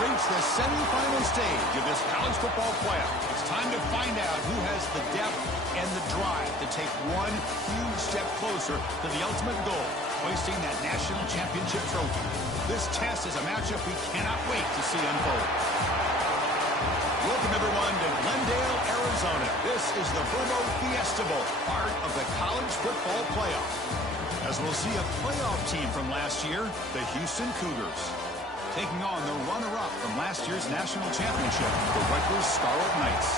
reached the semifinal stage of this college football playoff. It's time to find out who has the depth and the drive to take one huge step closer to the ultimate goal, hoisting that national championship trophy. This test is a matchup we cannot wait to see unfold. Welcome, everyone, to Glendale, Arizona. This is the Burbo Fiesta Bowl, part of the college football playoff. As we'll see a playoff team from last year, the Houston Cougars, taking on the runner-up from last year's national championship, the Rutgers Scarlet Knights.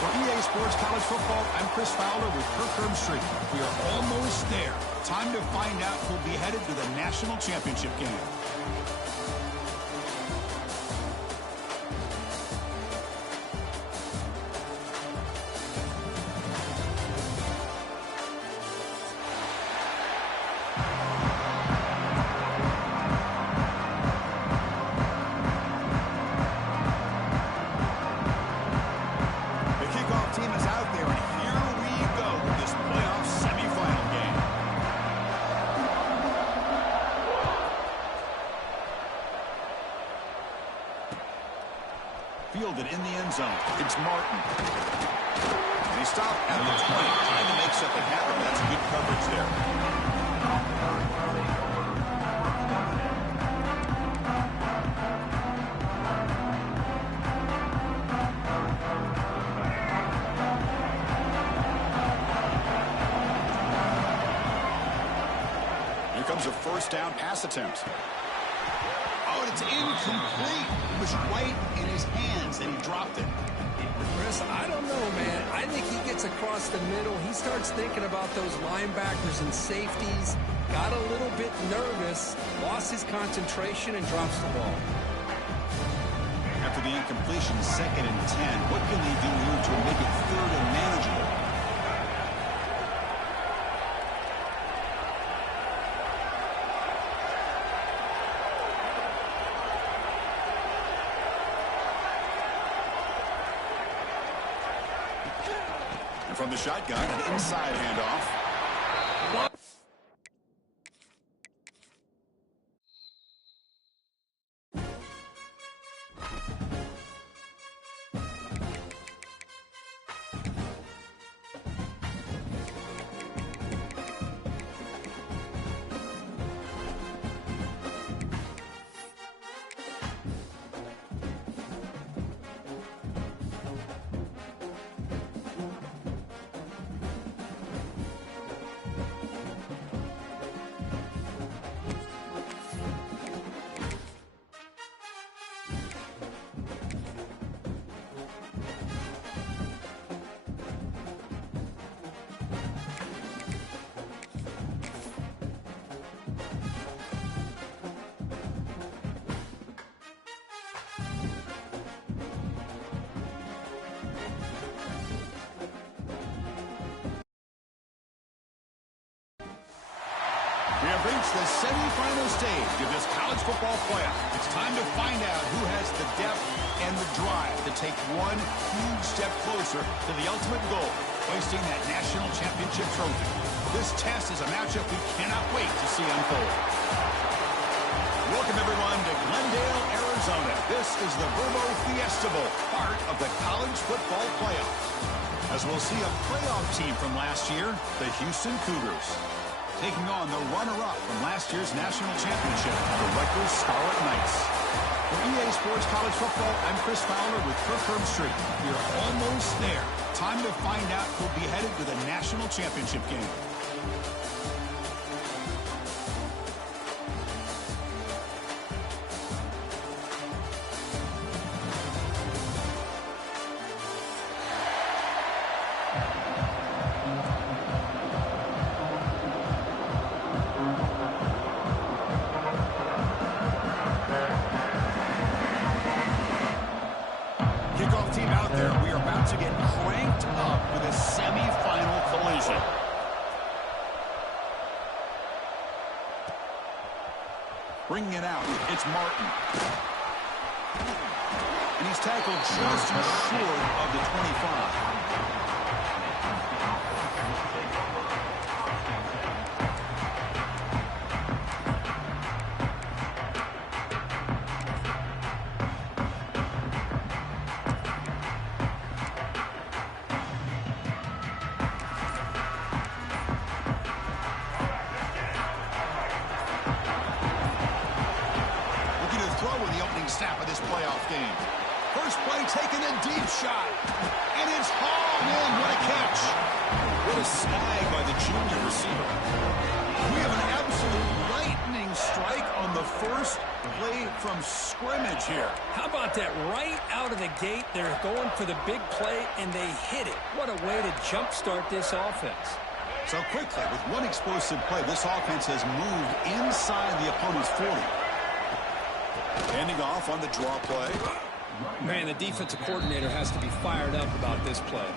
For EA Sports College Football, I'm Chris Fowler with Kirk Herbstreit. We are almost there. Time to find out who'll be headed to the national championship game. Fielded in the end zone. It's Martin. And he stopped at the 20, trying to make something happen. That's good coverage there. Here comes a first down pass attempt. Oh, and it's incomplete. It was right in his hands, and he dropped it. Chris, I don't know, man. I think he gets across the middle. He starts thinking about those linebackers and safeties. Got a little bit nervous, lost his concentration, and drops the ball. After the incompletion, 2nd and 10. What can they do here to make it 3rd and manageable? From the shotgun, an inside handoff. We have reached the semifinal stage of this college football playoff. It's time to find out who has the depth and the drive to take one huge step closer to the ultimate goal, hoisting that national championship trophy. This test is a matchup we cannot wait to see unfold. Welcome, everyone, to Glendale, Arizona. This is the Burbo Fiesta Bowl, part of the college football playoff. As we'll see a playoff team from last year, the Houston Cougars, taking on the runner-up from last year's national championship, the Rutgers Scarlet Knights. For EA Sports College Football, I'm Chris Fowler with Kirk Herbstreit. We are almost there. Time to find out who'll be headed to the national championship game. Kickoff team out there. We are about to get cranked up with a semifinal collision. Bringing it out, it's Martin. And he's tackled just short of the 25. playoff game. First play taken, a deep shot. And it's hauled in. What a catch. What a snag by the junior receiver. We have an absolute lightning strike on the first play from scrimmage here. How about that? Right out of the gate, they're going for the big play, and they hit it. What a way to jumpstart this offense. So quickly, with one explosive play, this offense has moved inside the opponent's 40. Handing off on the draw play. Man, the defensive coordinator has to be fired up about this play.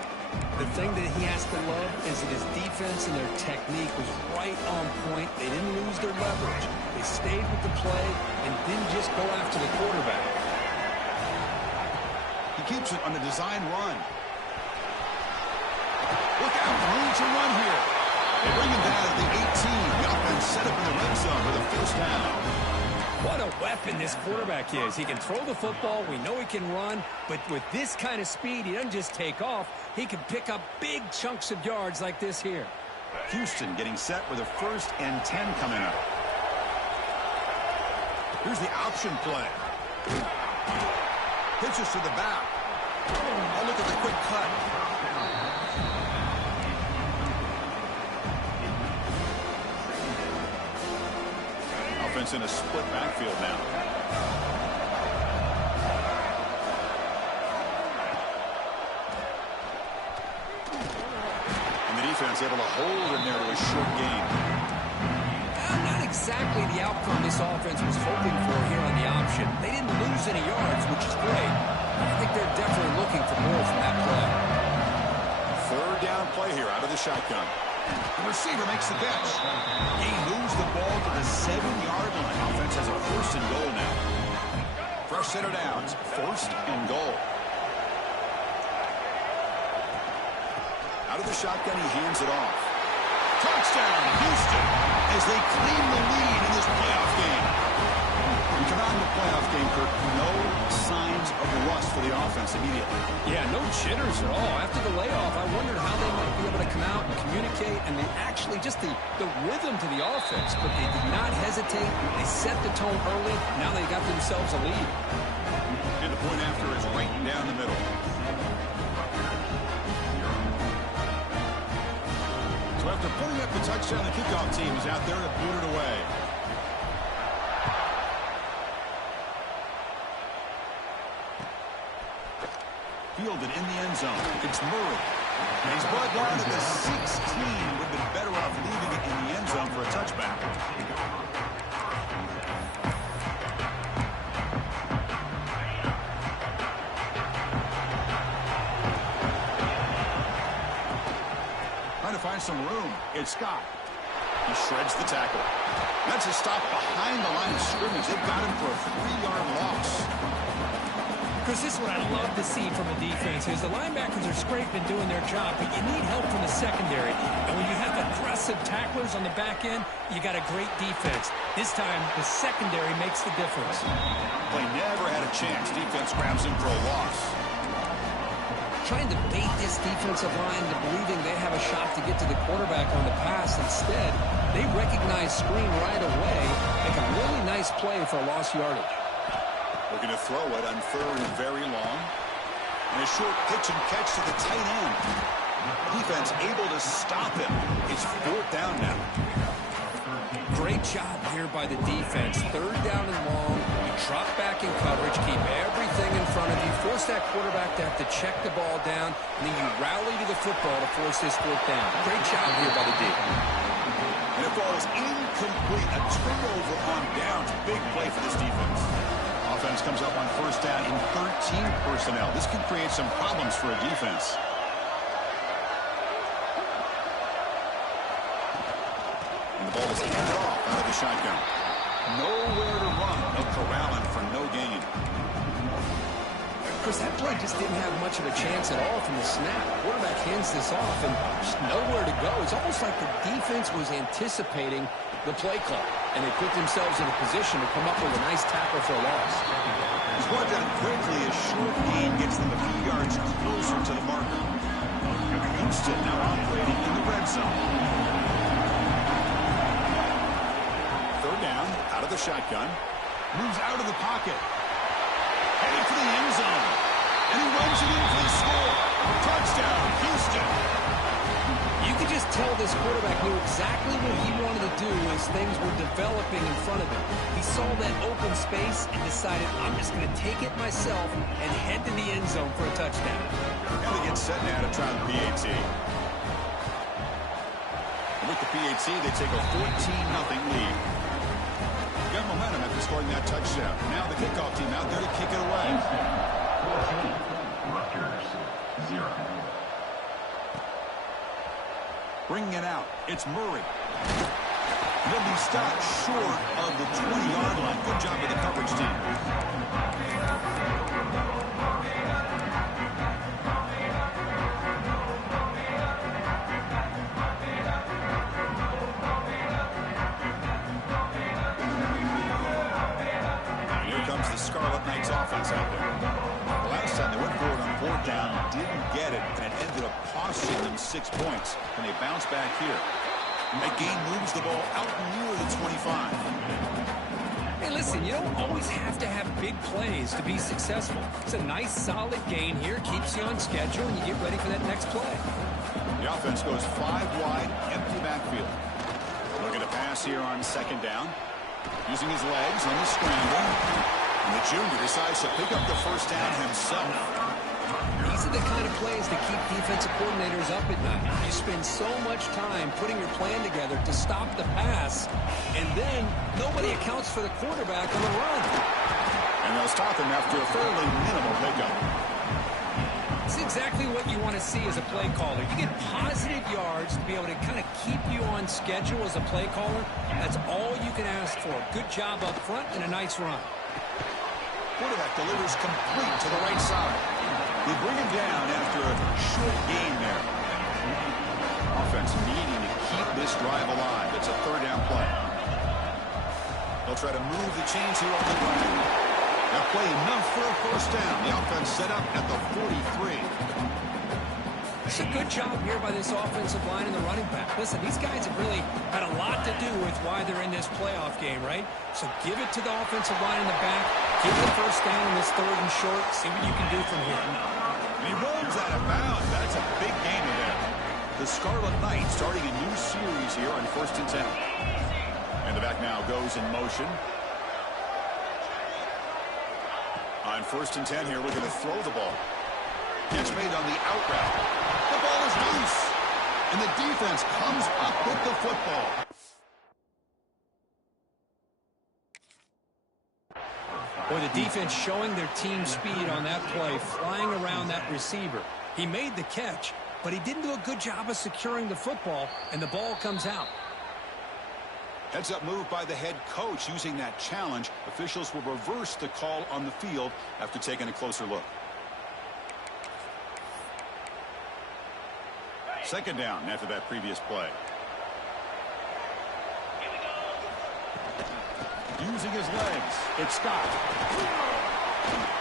The thing that he has to love is that his defense and their technique was right on point. They didn't lose their leverage. They stayed with the play and didn't just go after the quarterback. He keeps it on the design run. Look out, room to run here. They bring him down at the 18. The offense set up in the red zone for the first down. What a weapon this quarterback is. He can throw the football. We know he can run. But with this kind of speed, he doesn't just take off. He can pick up big chunks of yards like this here. Houston getting set with a 1st and 10 coming up. Here's the option play. Pitches to the back. Oh, look at the quick cut. Offense in a split backfield now. And the defense able to hold him there to a short gain. Not exactly the outcome this offense was hoping for here on the option. They didn't lose any yards, which is great. I think they're definitely looking for more from that play. 3rd down play here out of the shotgun. The receiver makes the catch. He moves the ball to the 7-yard line. Offense has a 1st and goal now. Fresh set of downs. 1st and goal. Out of the shotgun, he hands it off. Touchdown, Houston, as they claim the lead in this playoff game. We come out in the playoff game, Kirk. No signs of rust for the offense immediately. Yeah, no jitters at all. After the layoff, I wondered how they might be able to come out and communicate, and they actually just the rhythm to the offense, but they did not hesitate. They set the tone early. Now they got themselves a lead. And the point after is right down the middle. So after putting up the touchdown, the kickoff team is out there to boot it away. Fielded in the end zone. It's Murray. And he's brought down to the 16. Would have been better off leaving it in the end zone for a touchback. Trying to find some room. It's Scott. He shreds the tackle. That's a stop behind the line of scrimmage. They've got him for a 3-yard loss. Chris, this is what I love to see from the defense is the linebackers are scraping doing their job, but you need help from the secondary. And when you have aggressive tacklers on the back end, you got a great defense. This time, the secondary makes the difference. Play never had a chance. Defense grabs him for a loss. Trying to bait this defensive line into believing they have a shot to get to the quarterback on the pass. Instead, they recognize screen right away, make a really nice play for a lost yardage. Looking to throw it on 3rd and very long. And a short pitch and catch to the tight end. Defense able to stop him. It's 4th down now. Great job here by the defense. 3rd down and long. You drop back in coverage, keep everything in front of you, force that quarterback to have to check the ball down, and then you rally to the football to force this 4th down. Great job here by the D. And the ball is incomplete. A turnover on downs. Big play for this defense. Offense comes up on 1st down in 13 personnel. This could create some problems for a defense. And the ball is handed off out of the shotgun. Nowhere to run. They'll corral him for no gain. Chris, that play just didn't have much of a chance at all from the snap. Quarterback hands this off and just nowhere to go. It's almost like the defense was anticipating the play call, and they put themselves in a position to come up with a nice tackle for a loss. It's brought down quickly. A short gain gets them a few yards closer to the marker. Houston now operating in the red zone. 3rd down, out of the shotgun. Moves out of the pocket. headed for the end zone. And he runs it in for the score. Touchdown, Houston. You could just tell this quarterback knew exactly what he wanted to do as things were developing in front of him. He saw that open space and decided, I'm just going to take it myself and head to the end zone for a touchdown. And they get set now to try the PAT. And with the PAT, they take a 14-0 lead. Got momentum after scoring that touchdown. Now the kickoff team out there to kick it away. Rutgers, 0. Bringing it out, it's Murray. He'll be stopped short of the 20-yard line. Good job of the coverage team. And here comes the Scarlet Knights offense out there. The last time they went for it on fourth down, didn't get it, and it ended up costing them 6 points. And they bounce back here. That gain moves the ball out near the 25. Hey, listen, you don't always have to have big plays to be successful. It's a nice, solid gain here. Keeps you on schedule, and you get ready for that next play. The offense goes 5 wide, empty backfield. Looking to pass here on second down. Using his legs on the scramble. And the junior decides to pick up the first down himself. These are the kind of plays that keep defensive coordinators up at night. You spend so much time putting your plan together to stop the pass, and then nobody accounts for the quarterback on the run. And they'll stop him after a fairly minimal pickup. It's exactly what you want to see as a play caller. You get positive yards to be able to kind of keep you on schedule as a play caller. That's all you can ask for. Good job up front and a nice run. Quarterback delivers complete to the right side. They bring him down after a short gain there. Offense needing to keep this drive alive. It's a third down play. They'll try to move the chains here on the right. That play enough for a first down. The offense set up at the 43. It's a good job here by this offensive line and the running back. Listen, these guys have really had a lot to do with why they're in this playoff game, right? So give it to the offensive line in the back. Give the first down in this third and short. See what you can do from here. And he runs out of bounds. That's a big gain in there. The Scarlet Knights starting a new series here on 1st and 10. And the back now goes in motion. On 1st and 10 here, looking to throw the ball. Catch made on the out route. The ball is loose. And the defense comes up with the football. Boy, the defense showing their team speed on that play, flying around that receiver. He made the catch, but he didn't do a good job of securing the football, and the ball comes out. Heads-up move by the head coach using that challenge. Officials will reverse the call on the field after taking a closer look. Second down after that previous play. Using his legs, it's Scott.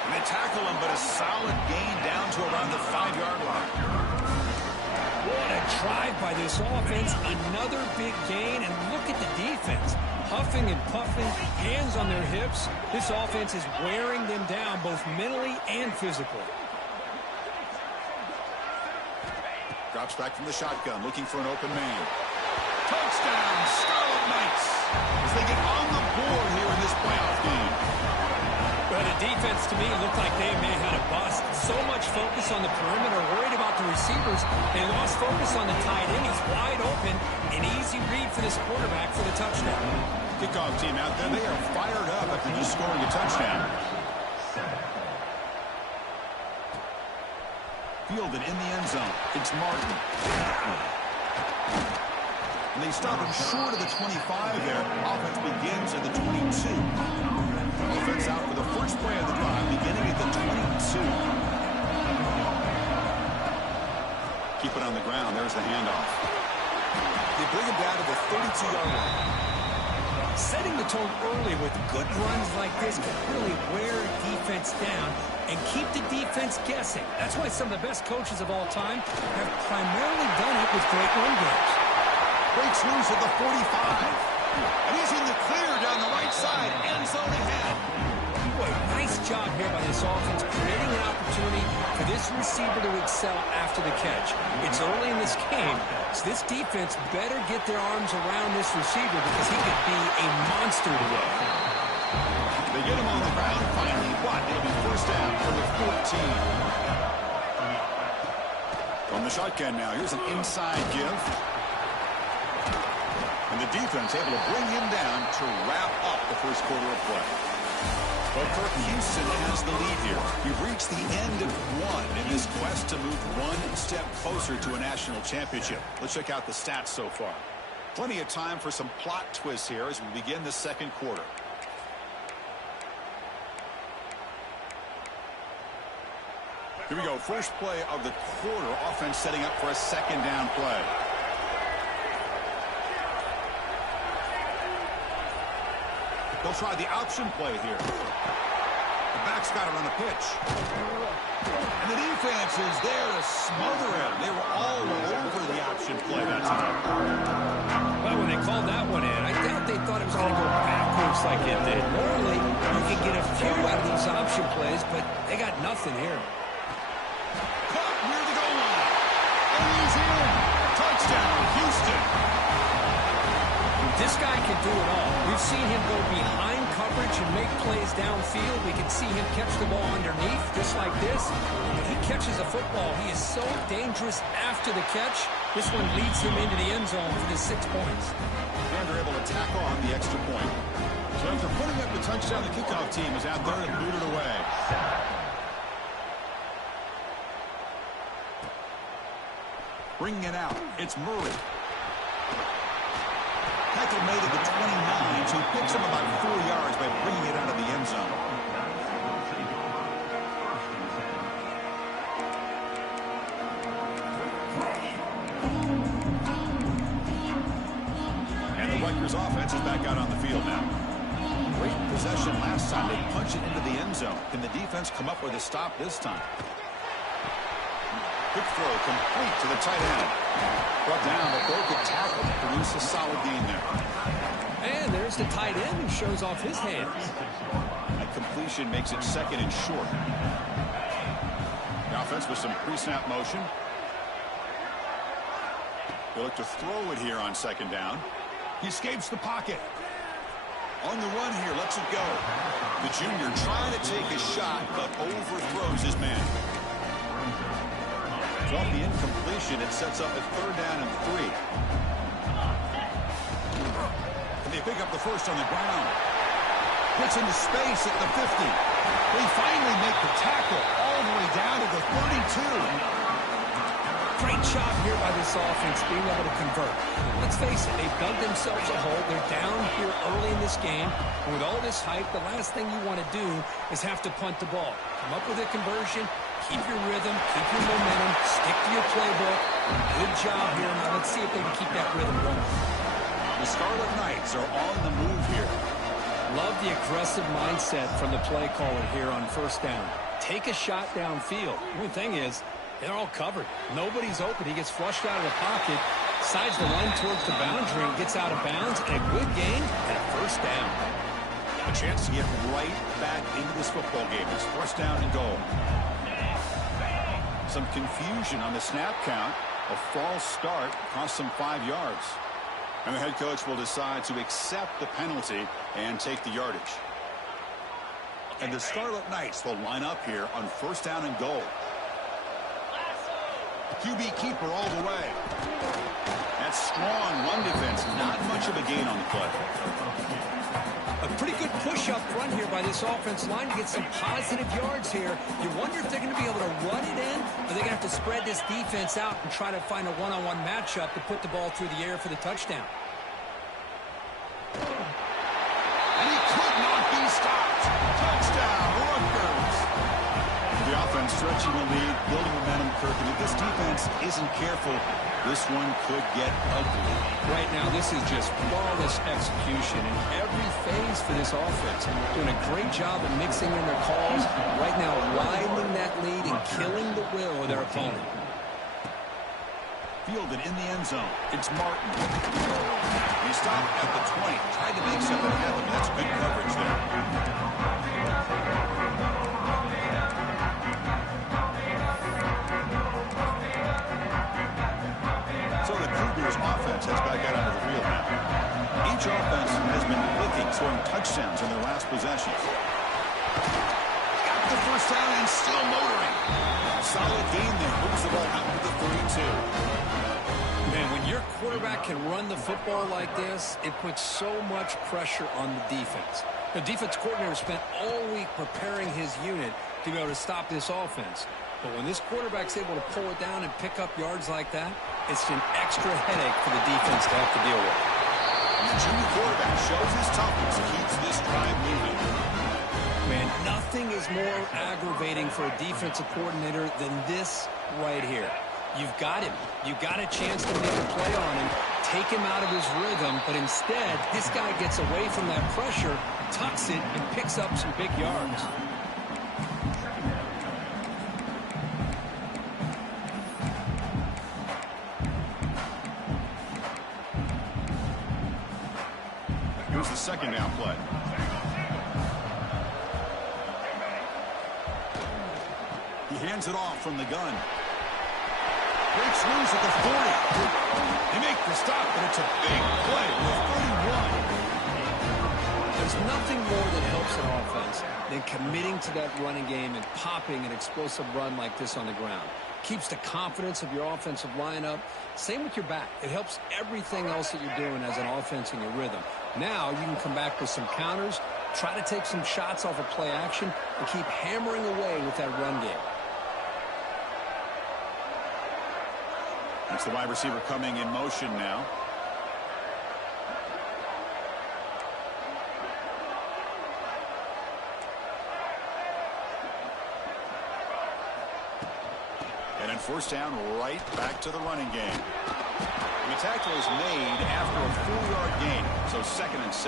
And they tackle him, but a solid gain down to around the 5-yard line. What a drive by this offense. Another big gain, and look at the defense. Huffing and puffing, hands on their hips. This offense is wearing them down both mentally and physically. Drops back from the shotgun, looking for an open man. Touchdown, Scarlet Knights, as they get on the board here in this playoff game. Well, the defense, to me, looked like they may have had a bust. So much focus on the perimeter, worried about the receivers. They lost focus on the tight end. He's wide open. An easy read for this quarterback for the touchdown. Kickoff team out there, they are fired up after just scoring a touchdown. Fielded in the end zone. It's Martin. And they stop him short of the 25 there. Offense begins at the 22. Offense out for the first play of the drive, beginning at the 22. Keep it on the ground. There's the handoff. They bring him down to the 32-yard line. Setting the tone early with good runs like this can really wear a defense down and keep the defense guessing. That's why some of the best coaches of all time have primarily done it with great run games. Breaks loose at the 45. And he's in the clear down the right side. End zone ahead. Boy, nice Nice job here by this offense, creating an opportunity for this receiver to excel after the catch. It's early in this game, so this defense better get their arms around this receiver because he could be a monster today. They get him on the ground finally, but it'll be first down for the 14. From the shotgun now, here's an inside give. And the defense able to bring him down to wrap up the first quarter of play. But Kirk, Houston has the lead here. We've reached the end of one in this quest to move one step closer to a national championship. Let's check out the stats so far. Plenty of time for some plot twists here as we begin the second quarter. Here we go. First play of the quarter. Offense setting up for a second down play. They'll try the option play here. The back's got it on the pitch. And the defense is there to smother him. They were all over the option play that time. Well, when they called that one in, I doubt they thought it was going to go backwards like it did. Normally, you can get a few out of these option plays, but they got nothing here. Caught near the goal line. And he's in. Touchdown, Houston. This guy can do it all. We've seen him go behind coverage and make plays downfield. We can see him catch the ball underneath, just like this. When he catches a football, he is so dangerous after the catch. This one leads him into the end zone for the 6 points. And they're able to tack on the extra point. So after putting up the touchdown, the kickoff team is out there and booted away. Bringing it out, it's Murray. Tackle made at the 29, so he picks him about 4 yards by bringing it out of the end zone. And the Rutgers offense is back out on the field now. Great possession last time. They punch it into the end zone. Can the defense come up with a stop this time? Quick throw complete to the tight end. Brought down, but broke a tackle to produce a solid gain there. And there's the tight end who shows off his hands. That completion makes it second and short. The offense with some pre-snap motion. They look to throw it here on second down. He escapes the pocket. On the run here, lets it go. The junior trying to take a shot, but overthrows his man. So off the incompletion, it sets up a third down and 3. And they pick up the first on the ground. Gets into space at the 50. They finally make the tackle all the way down to the 32. Great job here by this offense being able to convert. Let's face it, they've dug themselves a hole. They're down here early in this game. And with all this hype, the last thing you want to do is have to punt the ball. Come up with a conversion, keep your rhythm, keep your momentum, stick to your playbook. Good job here. Now let's see if they can keep that rhythm going. The Scarlet Knights are on the move here. Love the aggressive mindset from the play caller here on first down. Take a shot downfield. The only thing is, they're all covered. Nobody's open. He gets flushed out of the pocket, decides to run towards the boundary, and gets out of bounds, and a good gain and a first down. A chance to get right back into this football game. It's first down and goal. Some confusion on the snap count. A false start cost them 5 yards. And the head coach will decide to accept the penalty and take the yardage. And the Scarlet Knights will line up here on first down and goal. QB keeper all the way. That strong run defense, not much of a gain on the play. A pretty good push up front here by this offense line to get some positive yards here. You wonder if they're going to be able to run it in, or they're going to have to spread this defense out and try to find a one-on-one matchup to put the ball through the air for the touchdown. And he could not be stopped. Touchdown, Rutgers. The offense stretching the lead, building momentum, Kirk. And if this defense isn't careful, this one could get ugly. Right now, this is just flawless execution in every phase for this offense. Doing a great job of mixing in their calls. Right now, widening that lead and killing the will of their opponent. Fielded in the end zone. It's Martin. He stopped at the 20. Tried to make something happen. That's good coverage there. touchdowns in their last possessions. Got the first down and still motoring. Solid gain there. Moves the ball out to the 32. Man, when your quarterback can run the football like this, it puts so much pressure on the defense. The defense coordinator spent all week preparing his unit to be able to stop this offense. But when this quarterback's able to pull it down and pick up yards like that, it's an extra headache for the defense to have to deal with. And the junior quarterback shows his toughness, keeps this drive moving. Man, nothing is more aggravating for a defensive coordinator than this right here. You've got him. You've got a chance to make a play on him, take him out of his rhythm, but instead, this guy gets away from that pressure, tucks it, and picks up some big yards. Here's the second down play. He hands it off from the gun. Breaks loose at the 40. They make the stop, but it's a big play with 31. There's nothing more that helps an offense than committing to that running game and popping an explosive run like this on the ground. Keeps the confidence of your offensive lineup. Same with your back. It helps everything else that you're doing as an offense in your rhythm. Now you can come back with some counters, try to take some shots off of play action, and keep hammering away with that run game. That's the wide receiver coming in motion now. And then first down, right back to the running game. And the tackle is made after a 4-yard gain, so 2nd and 6.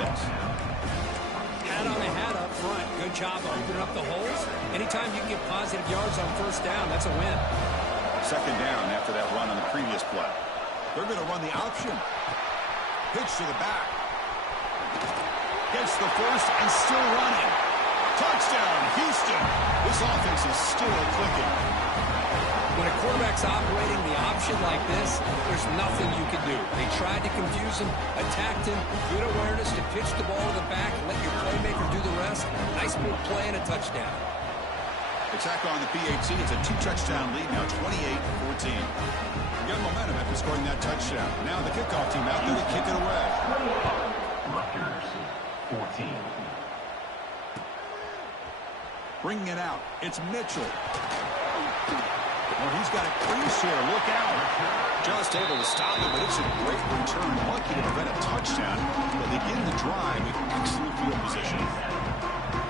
Hat on a hat up front. Good job opening up the holes. Anytime you can get positive yards on first down, that's a win. 2nd down after that run on the previous play. They're going to run the option. Pitch to the back. Gets the first and still running. Touchdown, Houston. This offense is still clicking. When a quarterback's operating the option like this, there's nothing you can do. They tried to confuse him, attacked him, good awareness to pitch the ball to the back, let your playmaker do the rest. Nice big play and a touchdown. The tackle on the PAT, it's a 2-touchdown lead, now 28-14. Got momentum after scoring that touchdown. Now the kickoff team out there to kick it away. Rutgers, 14. Bringing it out, it's Mitchell. Oh, he's got a crease here, look out. Just able to stop it, but it's a great return. Lucky to prevent a touchdown, but they begin the drive with excellent field position.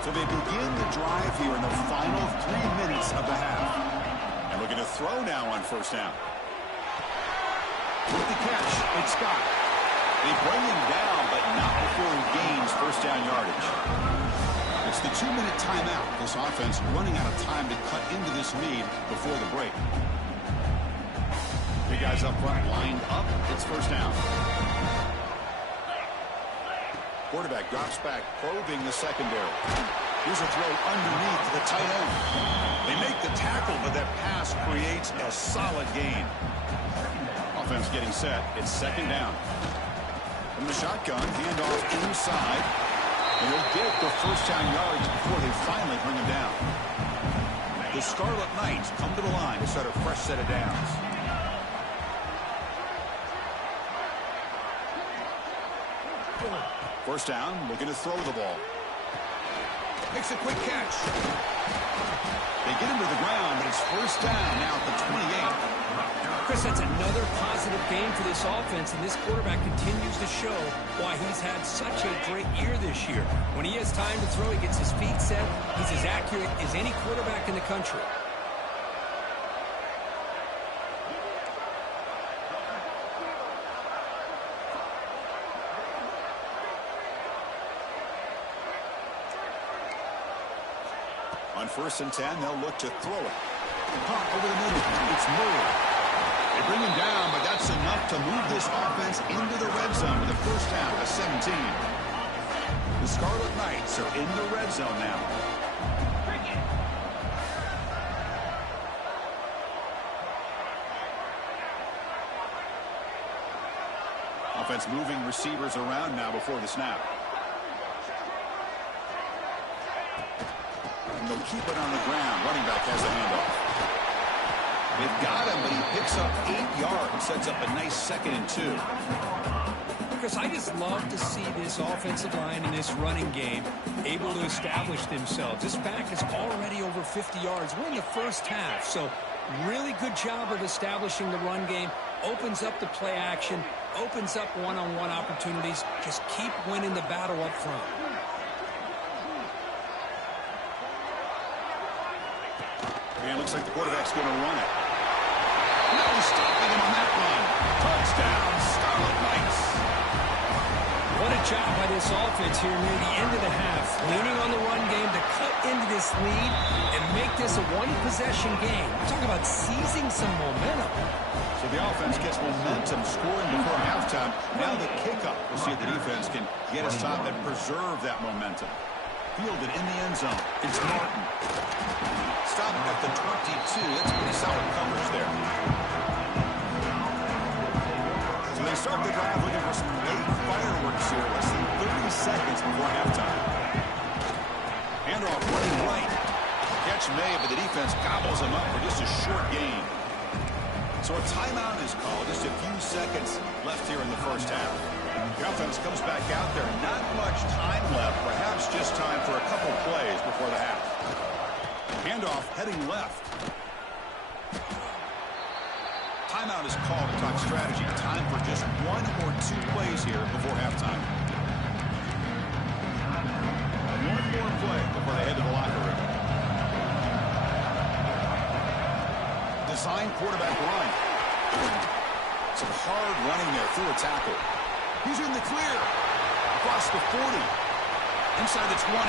So they begin the drive here in the final 3 minutes of the half. And looking to throw now on first down. With the catch, it's Scott. They bring him down, but not before he gains first down yardage. It's the 2-minute timeout. This offense running out of time to cut into this lead before the break. Big guys up front lined up. It's first down. Quarterback drops back, probing the secondary. Here's a throw underneath to the tight end. They make the tackle, but that pass creates a solid gain. Offense getting set. It's 2nd down. From the shotgun, handoff inside. And they'll get the first down yards before they finally bring him down. The Scarlet Knights come to the line to start a fresh set of downs. First down, looking to throw the ball. Makes a quick catch. They get him to the ground, but it's first down now at the 28. Chris, that's another positive game for this offense, and this quarterback continues to show why he's had such a great year this year. When he has time to throw, he gets his feet set. He's as accurate as any quarterback in the country. On 1st and 10, they'll look to throw it. Pump over the middle. It's Murray. They bring him down, but that's enough to move this offense into the red zone with a first down to 17. The Scarlet Knights are in the red zone now. Offense moving receivers around now before the snap. and they'll keep it on the ground. Running back has the handoff. They've got him, but he picks up 8 yards. Sets up a nice 2nd and 2. Because I just love to see this offensive line in this running game able to establish themselves. This back is already over 50 yards. We're in the first half, so really good job of establishing the run game. Opens up the play action, opens up one-on-one opportunities. Just keep winning the battle up front. And it looks like the quarterback's going to run it. No stopping him on that run. Touchdown, Scarlet Knights. What a job by this offense here near the end of the half. Leaning on the run game to cut into this lead and make this a one-possession game. We're talking about seizing some momentum. So the offense gets momentum, scoring before halftime. Now the kickoff. We'll see if the defense can get a stop and preserve that momentum. Fielded in the end zone. It's Martin. Stopped at the 22. That's pretty solid coverage there. So they start the drive looking for some late fireworks here. Less than 30 seconds before halftime. Handoff running right. Catch made, but the defense gobbles him up for just a short gain. So a timeout is called. Just a few seconds left here in the first half. The offense comes back out there. Not much time left. Perhaps just time for a couple plays before the half. Handoff heading left. Timeout is called to talk strategy. Time for just 1 or 2 plays here before halftime. One more play before they head to the locker room. Design quarterback run. Some hard running there through a tackle. He's in the clear. Across the 40. Inside the 20.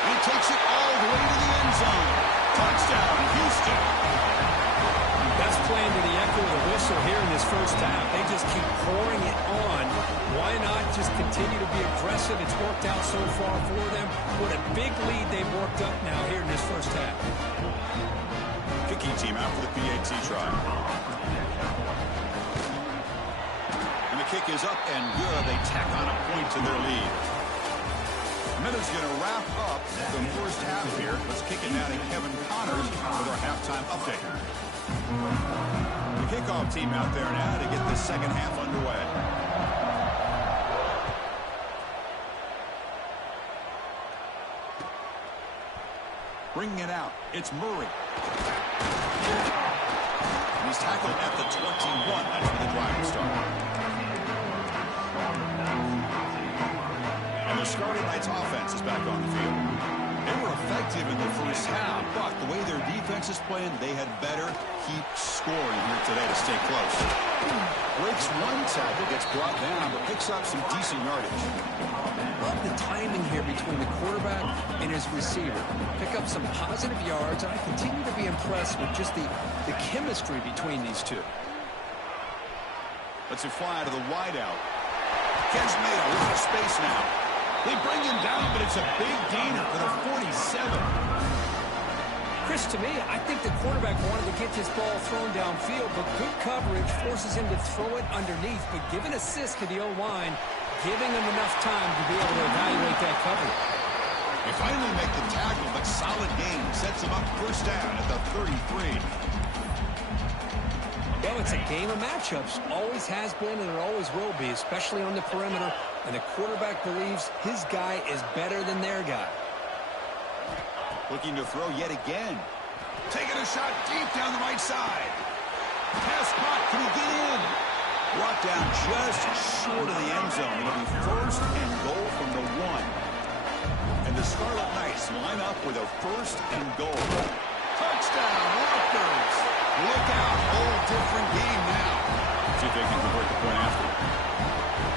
He takes it all the way to the end zone. Touchdown, Houston. That's playing to the echo of the whistle here in this first half. They just keep pouring it on. Why not just continue to be aggressive? It's worked out so far for them. What a big lead they've worked up now here in this first half. Kicking team out for the PAT try. And the kick is up and good. They tack on a point to their lead. Minute's going to wrap up the first half here. Let's kick it now to Kevin Connors with our halftime update. The kickoff team out there now to get the second half underway. Bringing it out, it's Murray. He's tackled at the 21. That's where the drive will start. And the Scarlet Knights offense is back on the field. They were effective in the first half, but the way their defense is playing, they had better keep scoring here today to stay close. Breaks one tackle, gets brought down, but picks up some decent yardage. Love the timing here between the quarterback and his receiver. Pick up some positive yards, and I continue to be impressed with just the chemistry between these two. Lets it fly to the wideout. Catch made, a lot of space now. They bring him down, but it's a big gainer for the 47. Chris, to me, I think the quarterback wanted to get this ball thrown downfield, but good coverage forces him to throw it underneath. But give an assist to the O-line, giving him enough time to be able to evaluate that coverage. They finally make the tackle, but solid gain sets him up first down at the 33. Well, it's a game of matchups. Always has been and it always will be, especially on the perimeter. And the quarterback believes his guy is better than their guy. Looking to throw yet again. Taking a shot deep down the right side. Pass caught. Can he get in? Brought down just short of the end zone. It'll be first and goal from the 1. And the Scarlet Knights line up with a first and goal. Touchdown, Rutgers. Look out. Whole different game now. See if they can convert the point after.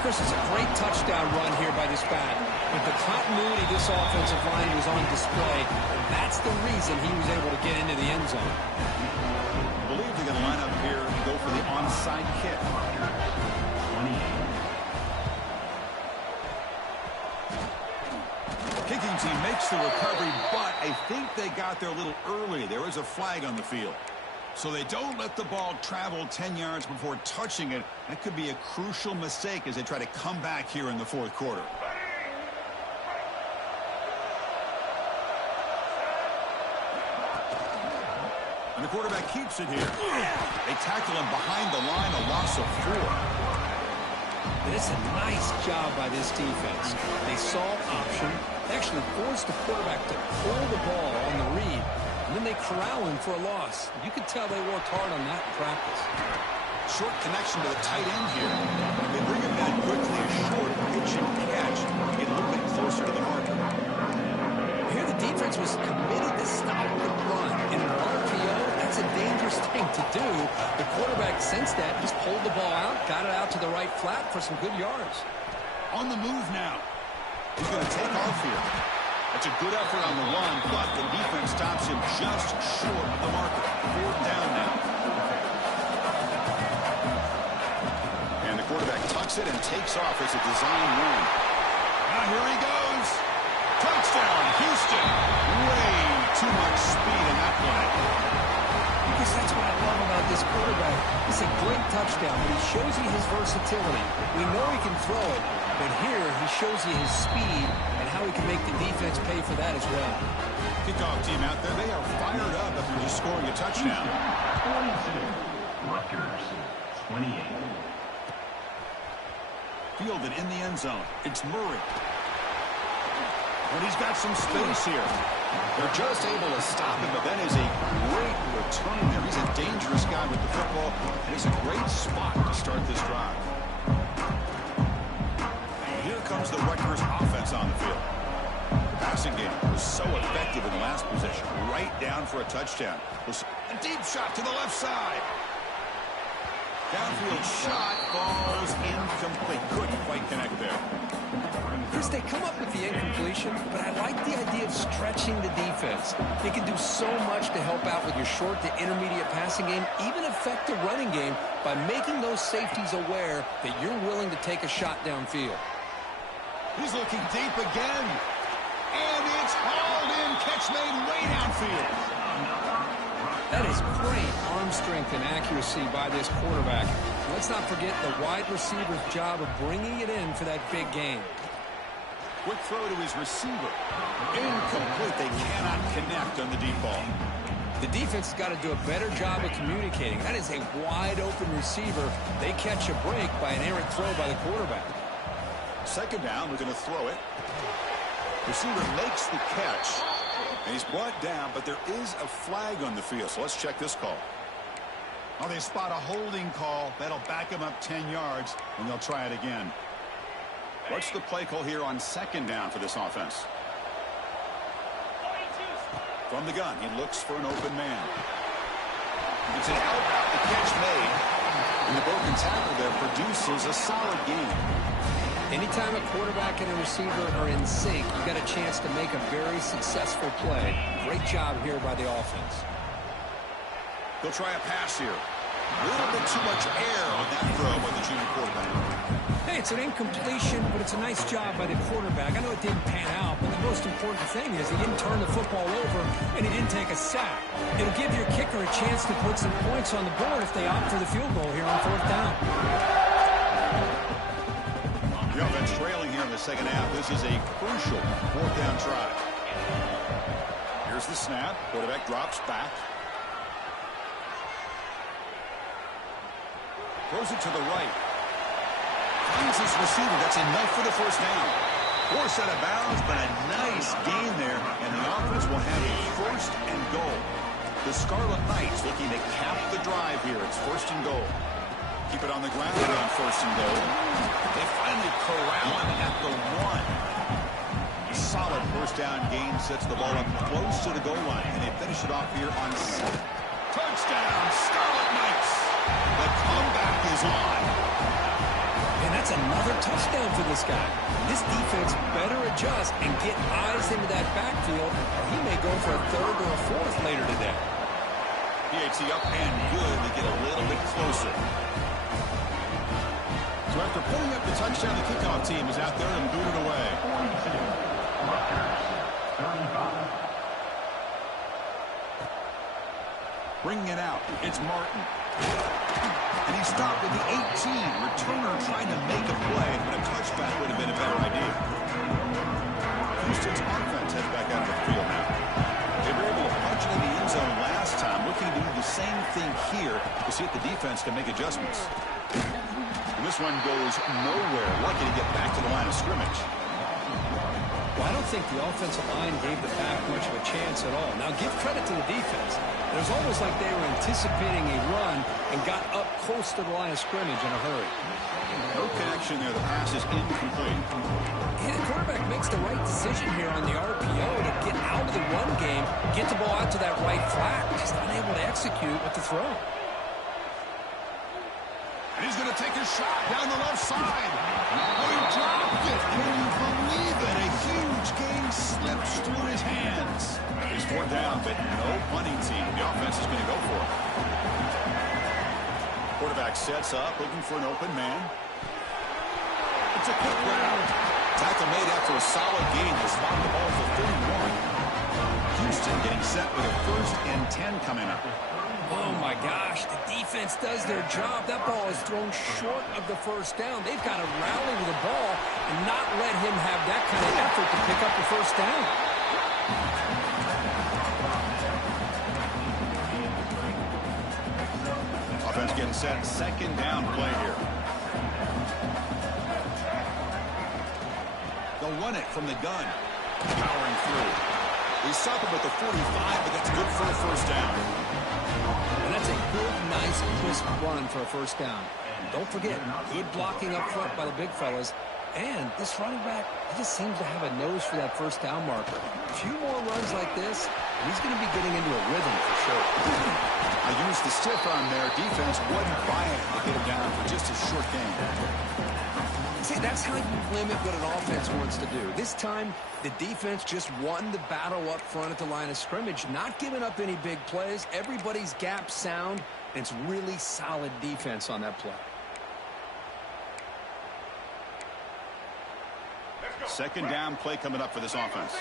Chris, it's a great touchdown run here by this back. With the continuity this offensive line was on display, that's the reason he was able to get into the end zone. I believe they're going to line up here and go for the onside kick. Kicking team makes the recovery, but I think they got there a little early. There is a flag on the field. So they don't let the ball travel 10 yards before touching it. That could be a crucial mistake as they try to come back here in the fourth quarter. The quarterback keeps it here. They tackle him behind the line, a loss of 4. And it's a nice job by this defense. They saw option, actually forced the quarterback to pull the ball on the read, and then they corral him for a loss. You could tell they worked hard on that in practice. Short connection to the tight end here. They bring him down quickly, a short pitch and catch. Get a little bit closer to the marker. Here the defense was committed to stop the run. In an RPO, that's a dangerous thing to do. The quarterback sensed that, just pulled the ball out, got it out to the right flat for some good yards. On the move now. He's going to take off here. That's a good effort on the run, but the defense stops him just short of the marker. 4th down now. And the quarterback tucks it and takes off as a design run. Now here he goes. Touchdown, Houston. Way too much speed in that play. Because that's what I love about this quarterback. It's a great touchdown, but he shows you his versatility. We know he can throw it, but here he shows you his speed and how he can make the defense pay for that as well. Kickoff team out there, they are fired up after just scoring a touchdown. 22. Rutgers, 28. Fielded in the end zone. It's Murray. But he's got some space here. They're just able to stop him, but that is a great return there. He's a dangerous guy with the football, and it's a great spot to start this drive. And here comes the Rutgers offense on the field. The passing game was so effective in the last possession. Right down for a touchdown. A deep shot to the left side. Downfield shot falls incomplete. Couldn't quite connect there. Chris, they come up with the incompletion, but I like the idea of stretching the defense. They can do so much to help out with your short to intermediate passing game, even affect the running game by making those safeties aware that you're willing to take a shot downfield. He's looking deep again. And it's hauled in. Catch made way downfield. That is great arm strength and accuracy by this quarterback. Let's not forget the wide receiver's job of bringing it in for that big game. Quick throw to his receiver. Incomplete. They cannot connect on the deep ball. The defense has got to do a better job of communicating. That is a wide open receiver. They catch a break by an errant throw by the quarterback. 2nd down, we're going to throw it. Receiver makes the catch. And he's brought down, but there is a flag on the field. So let's check this call. Oh, they spot a holding call. That'll back him up 10 yards, and they'll try it again. What's the play call here on 2nd down for this offense? From the gun, he looks for an open man. It's an out route, the catch made. And the broken tackle there produces a solid game. Anytime a quarterback and a receiver are in sync, you got a chance to make a very successful play. Great job here by the offense. They'll try a pass here. A little bit too much air on that throw by the junior quarterback. Hey, it's an incompletion, but it's a nice job by the quarterback. I know it didn't pan out, but the most important thing is he didn't turn the football over and he didn't take a sack. It'll give your kicker a chance to put some points on the board if they opt for the field goal here on 4th down. The offense trailing here in the 2nd half. This is a crucial 4th down try. Here's the snap. Quarterback drops back. Throws it to the right. Finds his receiver. That's enough for the 1st down. Forced out of bounds, but a nice gain there. And the offense will have a 1st and goal. The Scarlet Knights looking to cap the drive here. It's 1st and goal. Keep it on the ground on 1st and goal. They finally corral him at the 1. Solid 1st down gain sets the ball up close to the goal line. And they finish it off here on 7. Touchdown, Scarlet Knights. The comeback is on. And that's another touchdown for this guy. This defense better adjust and get eyes into that backfield, or he may go for a 3rd or a 4th later today. PAT up and good to get a little bit closer. So after putting up the touchdown, the kickoff team is out there and booted away. 42. Rutgers, 35. Bringing it out, it's Martin. And he stopped at the 18. Returner trying to make a play, but a touchback would have been a better idea. Houston's offense heads back out of the field now. They were able to punch it in the end zone last time, looking to do the here to see if the defense can make adjustments. And this one goes nowhere. Lucky to get back to the line of scrimmage. Well, I don't think the offensive line gave the back much of a chance at all. Now, give credit to the defense. It was almost like they were anticipating a run and got up close to the line of scrimmage in a hurry. No connection there. The pass is incomplete. Yeah, the quarterback makes the right decision here on the RPO to get out of the run game, get the ball out to that right flat, just unable to execute with the throw. And he's going to take a shot down the left side. Oh, he dropped it. Can you believe it? A huge gain slips through his hands. He's 4 down, but no punting team. The offense is going to go for it. Quarterback sets up, looking for an open man. It's a quick route. Tackle made after a solid gain. They spot the ball for 31. Houston getting set with a 1st and 10 coming up. Oh, my gosh, the defense does their job. That ball is thrown short of the 1st down. They've got to rally with the ball and not let him have that kind of effort to pick up the 1st down. Offense getting set. 2nd down play here. They'll run it from the gun. Powering through. He stopped him at the 45, but that's good for a 1st down. And that's a good, nice, crisp run for a 1st down. And don't forget, good blocking up front by the big fellas. And this running back, he just seems to have a nose for that 1st down marker. A few more runs like this, and he's going to be getting into a rhythm for sure. I used the stiff arm there. Defense wasn't buying it to get him down for just a short gain. See, that's how you limit what an offense wants to do. This time, the defense just won the battle up front at the line of scrimmage, not giving up any big plays. Everybody's gap sound, and it's really solid defense on that play. 2nd down play coming up for this offense.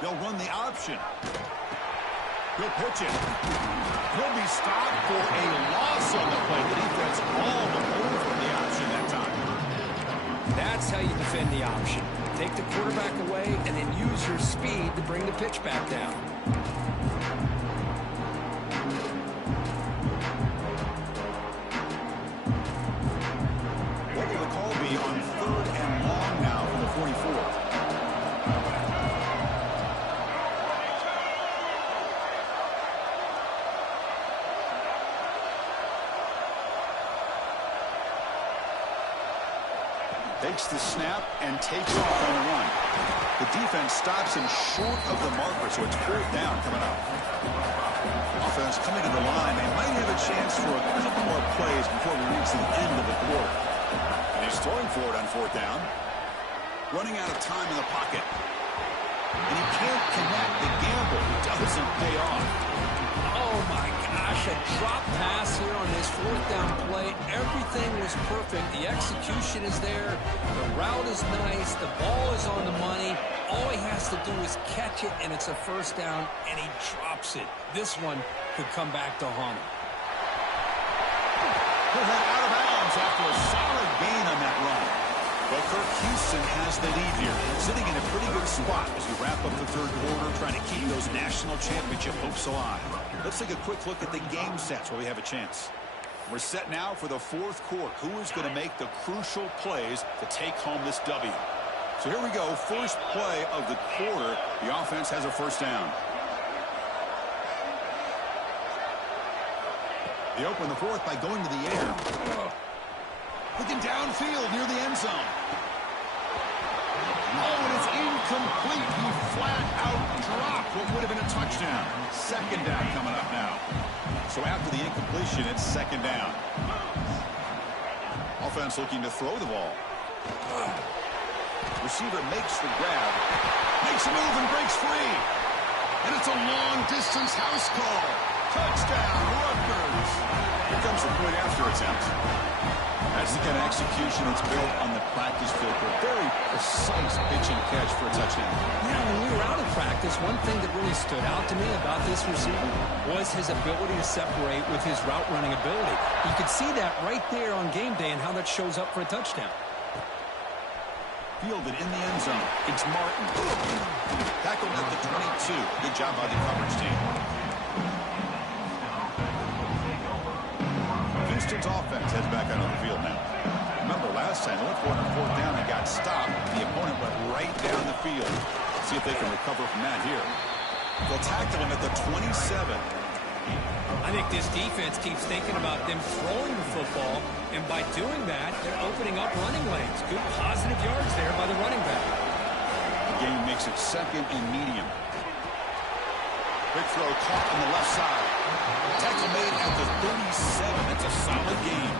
They'll run the option. He'll pitch it. He'll be stopped for a loss on the play. The defense all over the option that time. That's how you defend the option. Take the quarterback away and then use your speed to bring the pitch back down. What will the call be on 3rd and long now from the 44? Takes the snap and takes off on the run. The defense stops him short of the marker, so it's 4th down coming up. Offense coming to the line. They might have a chance for a couple more plays before we reach the end of the quarter. And he's throwing for it on 4th down. Running out of time in the pocket. And he can't connect. The gamble doesn't pay off. Oh, my gosh, a drop pass here on this 4th down play. Everything was perfect. The execution is there. The route is nice. The ball is on the money. All he has to do is catch it, and it's a 1st down, and he drops it. This one could come back to haunt him. He'll head out of bounds after a solid gain on that run. But Kirk Houston has the lead here, sitting in a pretty good spot as we wrap up the 3rd quarter, trying to keep those national championship hopes alive. Let's take a quick look at the game sets where we have a chance. We're set now for the 4th quarter. Who is going to make the crucial plays to take home this W? So here we go. First play of the quarter. The offense has a 1st down. They open the 4th by going to the air. Looking downfield near the end zone. Oh, and it's incomplete. He flat out dropped what would have been a touchdown. 2nd down coming up now. So after the incompletion, it's 2nd down. Offense looking to throw the ball. Receiver makes the grab. Makes a move and breaks free. And it's a long-distance house call. Touchdown, Rutgers. Here comes extra point after attempt. That's the kind of execution that's built on the practice field for a very precise pitch and catch for a touchdown. Yeah, when we were out of practice, one thing that really stood out to me about this receiver was his ability to separate with his route running ability. You could see that right there on game day and how that shows up for a touchdown. Fielded in the end zone. It's Martin. Tackled at the 22. Good job by the coverage team. Houston's offense heads back out on the field now. Remember, last time they went for it on fourth down and got stopped. The opponent went right down the field. See if they can recover from that here. They'll tackle him at the 27. I think this defense keeps thinking about them throwing the football, and by doing that, they're opening up running lanes. Good positive yards there by the running back. The game makes it second and medium. Quick throw caught on the left side. Tackle made at the 37. That's a solid game.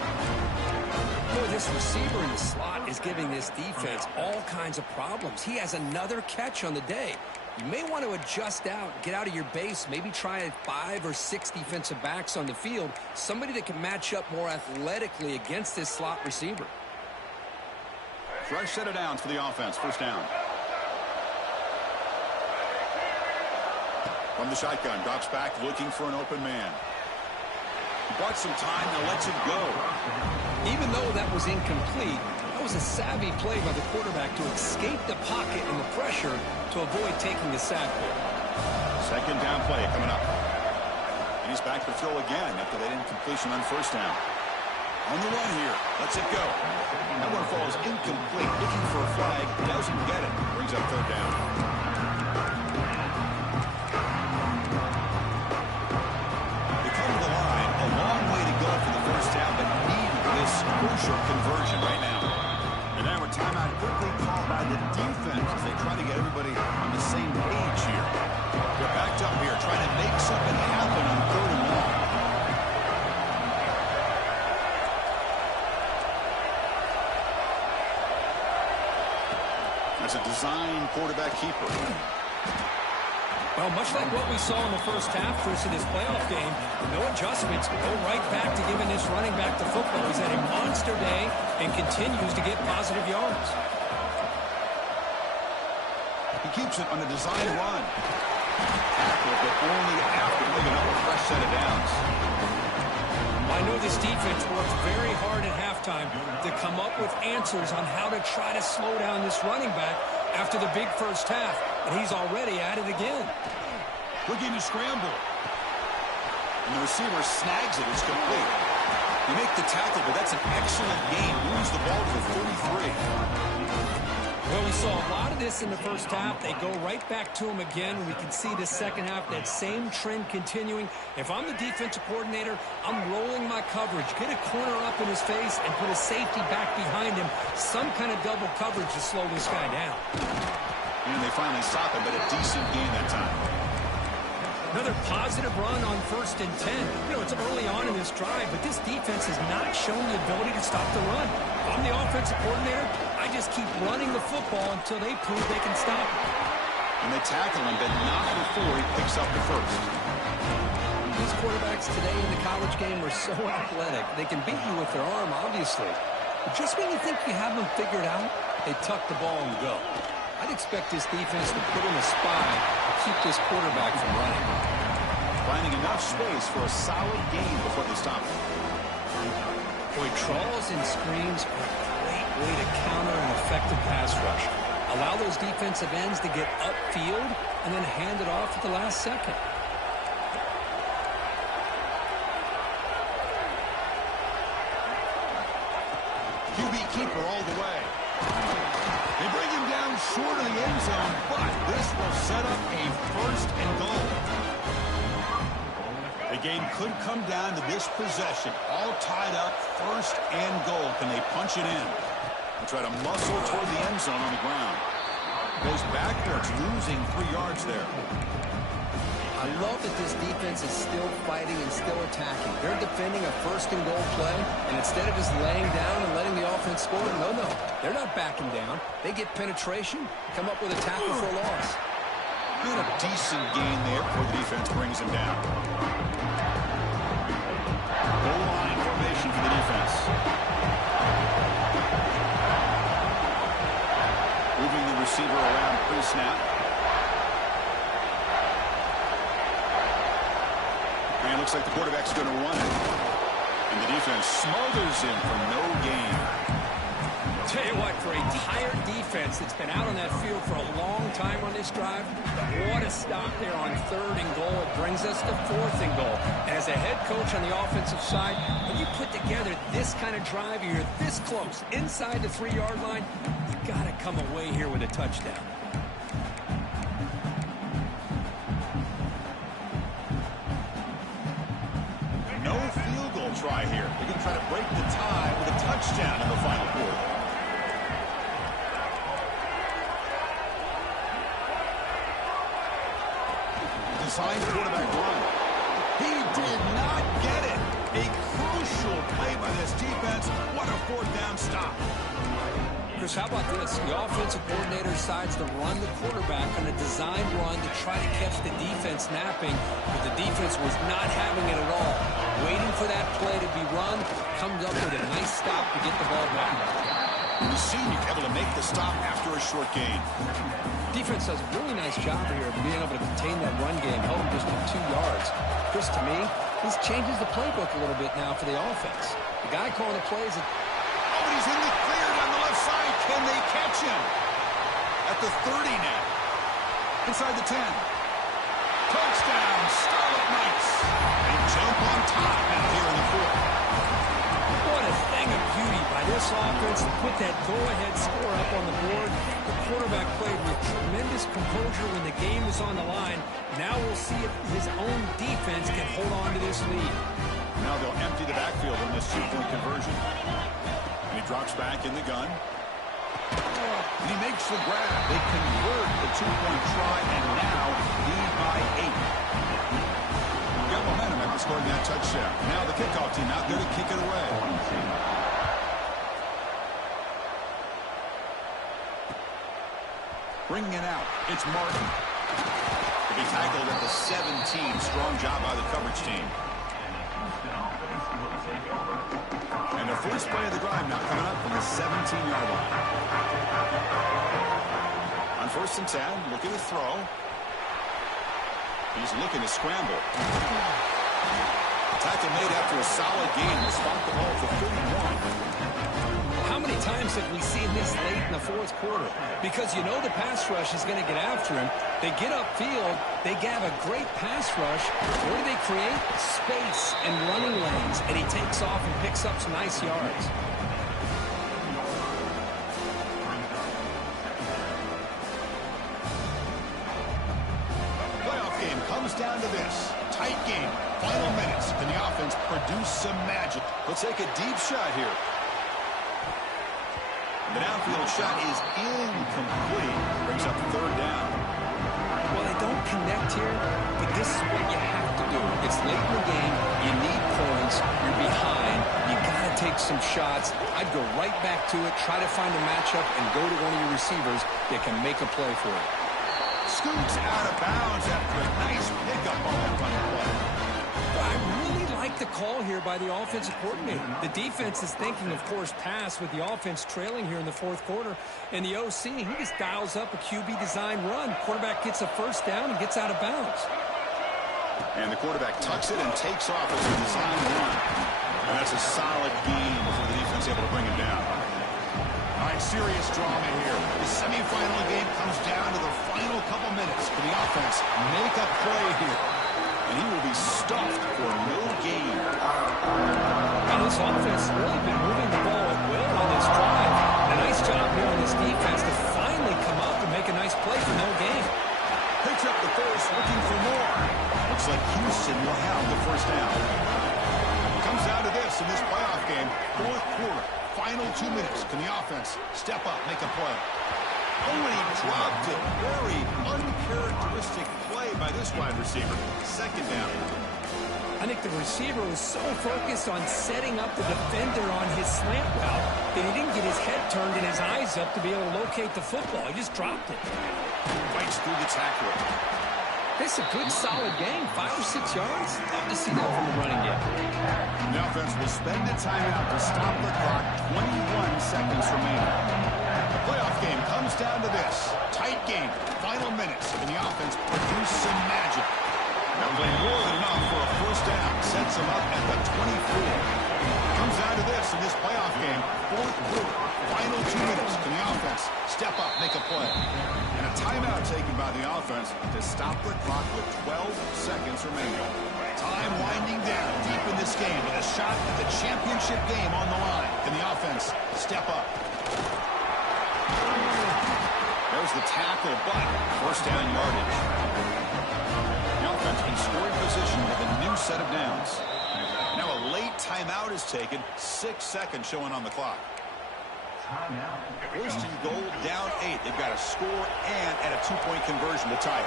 Boy, this receiver in the slot is giving this defense all kinds of problems. He has another catch on the day. You may want to adjust out, get out of your base, maybe try 5 or 6 defensive backs on the field, somebody that can match up more athletically against this slot receiver. Fresh set of downs for the offense. First down. From the shotgun, drops back, looking for an open man. Bought some time, now lets it go. Even though that was incomplete, that was a savvy play by the quarterback to escape the pocket and the pressure to avoid taking the sack there. Second down play coming up. And he's back to throw again after that incompletion on first down. On the run here, lets it go. That one falls incomplete, looking for a flag, doesn't get it. Brings up third down. Crucial conversion right now. And now a timeout quickly called by the defense as they try to get everybody on the same page here. They're backed up here trying to make something happen on third and long. That's a design quarterback keeper. Well, much like what we saw in the first half versus this playoff game, no adjustments, go right back to giving this running back the football. He's had a monster day and continues to get positive yards. He keeps it on a design run. Tackle, but only after picking up a fresh set of downs. I know this defense works very hard at halftime to come up with answers on how to try to slow down this running back after the big first half, and he's already at it again. Looking to scramble. And the receiver snags it. It's complete. You make the tackle, but that's an excellent game. Moves the ball to the 33. Well, we saw a lot of this in the first half. They go right back to him again. We can see the second half, that same trend continuing. If I'm the defensive coordinator, I'm rolling my coverage. Get a corner up in his face and put a safety back behind him. Some kind of double coverage to slow this guy down. And they finally stop him, but a decent gain that time. Another positive run on 1st and 10. You know, it's early on in this drive, but this defense has not shown the ability to stop the run. If I'm the offensive coordinator, I just keep running the football until they prove they can stop it. And they tackle him, but not before he picks up the first. These quarterbacks today in the college game are so athletic. They can beat you with their arm, obviously. But just when you think you have them figured out, they tuck the ball and go. I'd expect this defense to put in a spy to keep this quarterback from running. Finding enough space for a solid gain before they stop him. Boy, trawls and screens are a great way to counter an effective pass rush. Allow those defensive ends to get upfield and then hand it off at the last second. QB keeper all the way. They bring him down short of the end zone, but this will set up a 1st and goal. The game could come down to this possession. All tied up, 1st and goal. Can they punch it in? They'll try to muscle toward the end zone on the ground. Goes backwards, losing 3 yards there. I love that this defense is still fighting and still attacking. They're defending a 1st and goal play, and instead of just laying down and letting the offense score, no, they're not backing down. They get penetration, come up with a tackle for a loss. And a decent gain there before the defense brings him down. Goal line for snap. And it looks like the quarterback's going to run it. And the defense smothers him for no gain. Tell you what, for a tired defense that's been out on that field for a long time on this drive, what a stop there on 3rd and goal. It brings us to 4th and goal. And as a head coach on the offensive side, when you put together this kind of drive, you're this close, inside the 3-yard line, you got to come away here with a touchdown. No field goal try here. They're going to try to break the tie with a touchdown in the final quarter. Designed quarterback run. He did not get it. A crucial play by this defense. What a 4th down stop. Chris, how about this? The offensive coordinator decides to run the quarterback on a design run to try to catch the defense napping, but the defense was not having it at all. Waiting for that play to be run, comes up with a nice stop to get the ball back. The senior able to make the stop after a short gain. Defense does a really nice job here of being able to contain that run game, held him just with 2 yards. Chris, to me, this changes the playbook a little bit now for the offense. The guy calling the plays. Oh, he's in the clear down the left side. Can they catch him? At the 30 now. Inside the 10. Touchdown, Scarlet Knights. They jump on top now here in the 4th. What a thing of beauty by this offense to put that go-ahead score up on the board. The quarterback played with tremendous composure when the game was on the line. Now we'll see if his own defense can hold on to this lead. Now they'll empty the backfield on this 2-point conversion. And he drops back in the gun. And he makes the grab. They convert the 2-point try and now lead by 8. Got momentum after scoring that touchdown. Now the kickoff team out there to kick it away. Bringing it out, it's Martin. To be tackled at the 17. Strong job by the coverage team. And the first play of the drive now coming up from the 17-yard line. On 1st and 10, looking to throw. He's looking to scramble. Tackle made after a solid gain. Will spot the ball for 31. How many times have we seen this late in the 4th quarter? Because you know the pass rush is going to get after him. They get upfield. They have a great pass rush. What do they create? Space and running lanes. And he takes off and picks up some nice yards. Comes down to this. Tight game. Final minutes. Can the offense produce some magic? Let's take a deep shot here. The downfield shot is incomplete. Brings up 3rd down. Well, they don't connect here, but this is what you have to do. It's late in the game. You need points. You're behind. You got to take some shots. I'd go right back to it, try to find a matchup, and go to one of your receivers that can make a play for you. Scoots out of bounds after a nice pickup on that run play. I really like the call here by the offensive coordinator. The defense is thinking, of course, pass with the offense trailing here in the 4th quarter. And the OC, he just dials up a QB design run. Quarterback gets a 1st down and gets out of bounds. And the quarterback tucks it and takes off as a design run. And that's a solid gain before the defense able to bring him down. All right, serious drama here. The semifinal game comes down to the final couple minutes. Can the offense make a play here? And he will be stuffed for no gain. And this offense has really been moving the ball at will on this drive. A nice job here on this defense to finally come up and make a nice play for no gain. Picks up the first, looking for more. Looks like Houston will have the 1st down. Comes down to this in this playoff game. 4th quarter. Final 2 minutes. Can the offense step up, make a play? Oh, and he dropped it. Very uncharacteristic play by this wide receiver. 2nd down. I think the receiver was so focused on setting up the defender on his slant route that he didn't get his head turned and his eyes up to be able to locate the football. He just dropped it. Fights through the tackle. This is a good, solid game. 5 or 6 yards. Love to see that from the running game. The offense will spend the timeout to stop the clock. 21 seconds remaining. The playoff game comes down to this. Tight tight game. Final minutes, and the offense produced some magic. They'll play more than enough for a first down. Sets them up at the 24. Comes down to this in this playoff game. Fourth quarter, final 2 minutes. Can the offense step up, make a play? And a timeout taken by the offense to stop the clock with 12 seconds remaining. Time winding down deep in this game with a shot at the championship game on the line. Can the offense step up? There's the tackle, but first down yardage. The offense in scoring position with a new set of downs. Now a late timeout is taken. 6 seconds showing on the clock. First and goal, down 8. They've got to score and at a 2-point conversion to tie it.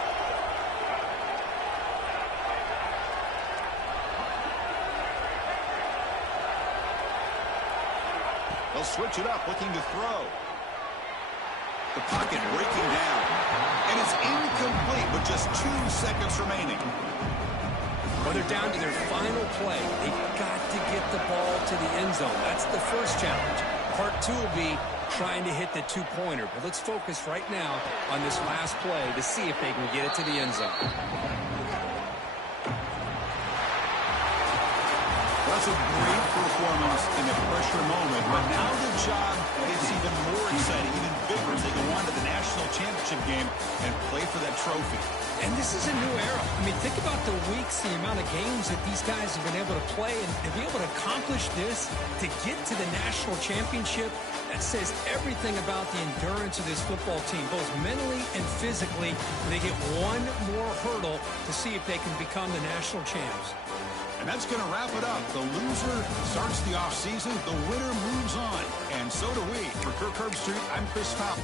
They'll switch it up, looking to throw. The pocket breaking down. And it's incomplete with just 2 seconds remaining. Well, they're down to their final play. They've got to get the ball to the end zone. That's the first challenge. Part 2 will be trying to hit the 2-pointer. But let's focus right now on this last play to see if they can get it to the end zone. That's a great performance in a pressure moment, but now the job gets even more exciting, even bigger as they go on to the national championship game and play for that trophy. And this is a new era. I mean, think about the weeks, the amount of games that these guys have been able to play, and to be able to accomplish this, to get to the national championship, that says everything about the endurance of this football team, both mentally and physically. They get one more hurdle to see if they can become the national champs. And that's going to wrap it up. The loser starts the offseason. The winner moves on. And so do we. For Kirk Herbstreit, I'm Chris Fountain.